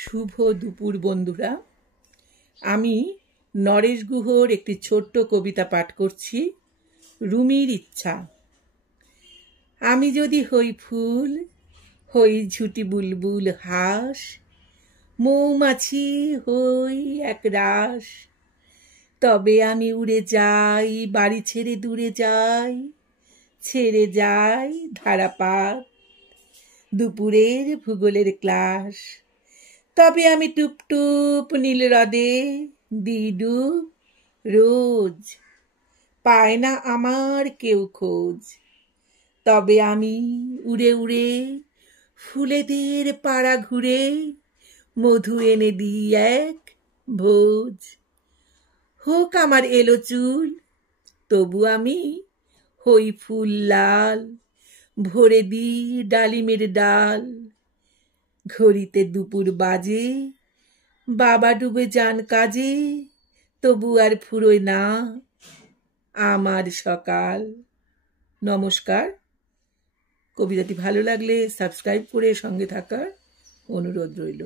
শুভ দুপুর বন্ধুরা। আমি নরেশ গুহর একটি ছোট্ট কবিতা পাঠ করছি, রুমির ইচ্ছা। আমি যদি হই ফুল, হই ঝুটি বুলবুল হাঁস, মৌমাছি হই এক রাস, তবে আমি উড়ে যাই, বাড়ি ছেড়ে দূরে যাই, ছেড়ে যাই ধারাপাত, দুপুরের ভূগোলের ক্লাস। তবে আমি টুপ টুপ নীল হ্রদে দিই ডুব রোজ, পায় না আমার কেউ খোঁজ। তবে আমি উড়ে উড়ে ফুলেদের পাড়া ঘুরে মধু এনে দিই এক ভোজ। হোক আমার এলো চুল, তবু আমি হই ফুল লাল, ভরে দিই ডালিমের ডাল। ঘড়িতে দুপুর বাজে, বাবা ডুবে যান কাজে, তবু আর ফুরোয় না আমার সকাল। নমস্কার। কবিতাটি ভালো লাগলে সাবস্ক্রাইব করে সঙ্গে থাকার অনুরোধ রইল।